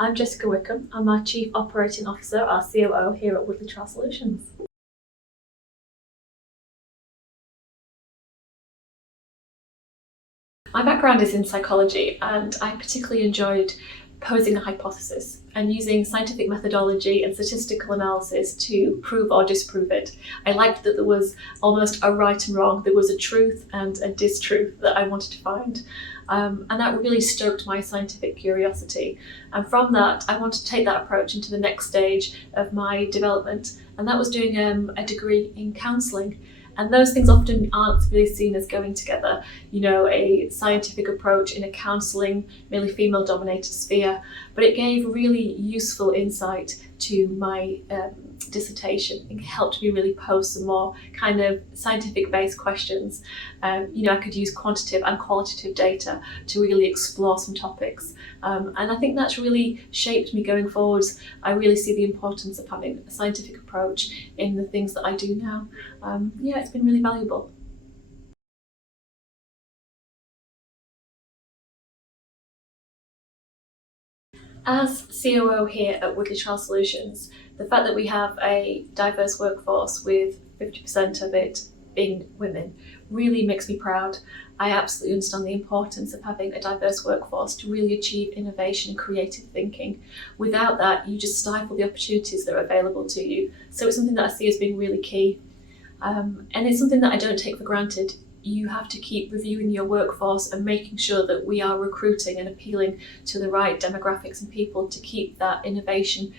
I'm Jessica Wickham. I'm our Chief Operating Officer, our COO here at Woodley Trial Solutions. My background is in psychology, and I particularly enjoyed posing a hypothesis and using scientific methodology and statistical analysis to prove or disprove it. I liked that there was almost a right and wrong, there was a truth and a distruth that I wanted to find. And that really stoked my scientific curiosity. And from that, I wanted to take that approach into the next stage of my development, and that was doing a degree in counselling. And those things often aren't really seen as going together. You know, a scientific approach in a counselling, mainly female-dominated sphere, but it gave really useful insight to my dissertation. It helped me really pose some more kind of scientific-based questions. You know, I could use quantitative and qualitative data to really explore some topics. And I think that's really shaped me going forwards. I really see the importance of having a scientific approach in the things that I do now. Yeah, it's been really valuable. As COO here at Woodley Trial Solutions, the fact that we have a diverse workforce with 50% of it being women really makes me proud. I absolutely understand the importance of having a diverse workforce to really achieve innovation and creative thinking. Without that, you just stifle the opportunities that are available to you. So it's something that I see as being really key. And it's something that I don't take for granted. You have to keep reviewing your workforce and making sure that we are recruiting and appealing to the right demographics and people to keep that innovation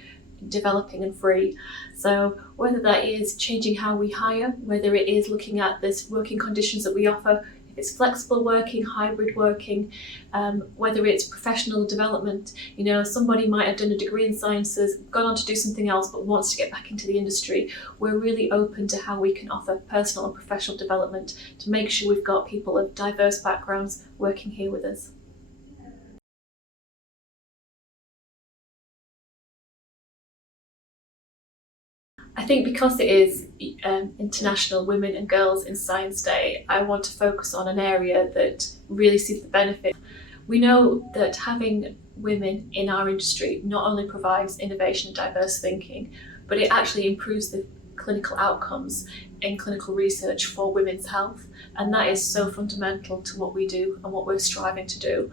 developing and free. So whether that is changing how we hire, whether it is looking at this working conditions that we offer, if it's flexible working, hybrid working, whether it's professional development, you know, somebody might have done a degree in sciences, gone on to do something else, but wants to get back into the industry. We're really open to how we can offer personal and professional development to make sure we've got people of diverse backgrounds working here with us. I think because it is International Women and Girls in Science Day, I want to focus on an area that really sees the benefit. We know that having women in our industry not only provides innovation and diverse thinking, but it actually improves the clinical outcomes in clinical research for women's health. And that is so fundamental to what we do and what we're striving to do.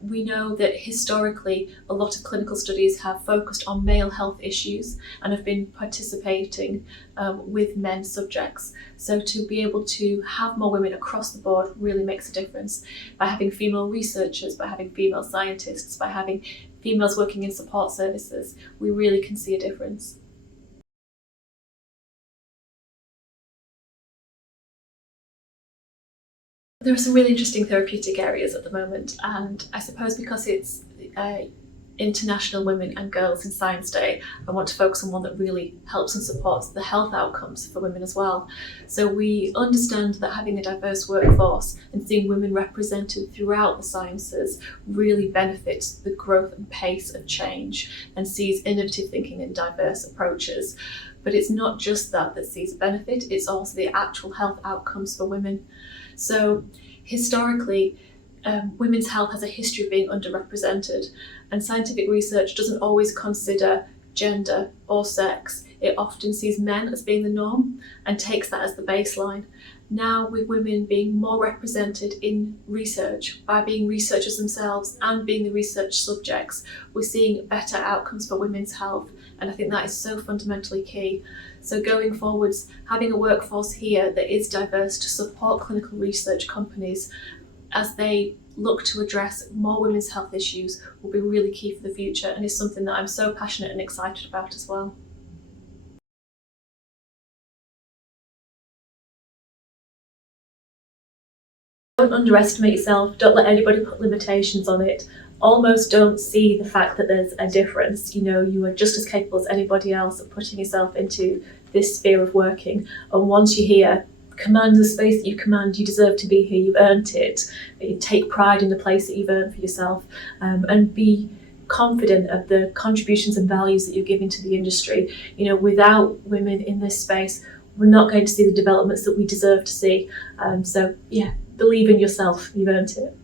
We know that historically a lot of clinical studies have focused on male health issues and have been participating with men subjects. So to be able to have more women across the board really makes a difference. By having female researchers, by having female scientists, by having females working in support services, we really can see a difference. There are some really interesting therapeutic areas at the moment, and I suppose because it's International Women and Girls in Science Day, I want to focus on one that really helps and supports the health outcomes for women as well. So we understand that having a diverse workforce and seeing women represented throughout the sciences really benefits the growth and pace of change and sees innovative thinking and diverse approaches. But it's not just that sees a benefit, it's also the actual health outcomes for women. So historically, women's health has a history of being underrepresented, and scientific research doesn't always consider gender or sex. It often sees men as being the norm and takes that as the baseline. Now, with women being more represented in research by being researchers themselves and being the research subjects, we're seeing better outcomes for women's health, and I think that is so fundamentally key. So going forwards, having a workforce here that is diverse to support clinical research companies as they look to address more women's health issues will be really key for the future, and is something that I'm so passionate and excited about as well. Don't underestimate yourself, don't let anybody put limitations on it. Almost don't see the fact that there's a difference. You know, you are just as capable as anybody else of putting yourself into this sphere of working. And once you're here, command the space that you command. You deserve to be here, you've earned it. You take pride in the place that you've earned for yourself, and be confident of the contributions and values that you're giving to the industry. You know, without women in this space, we're not going to see the developments that we deserve to see. So yeah, believe in yourself, you've earned it.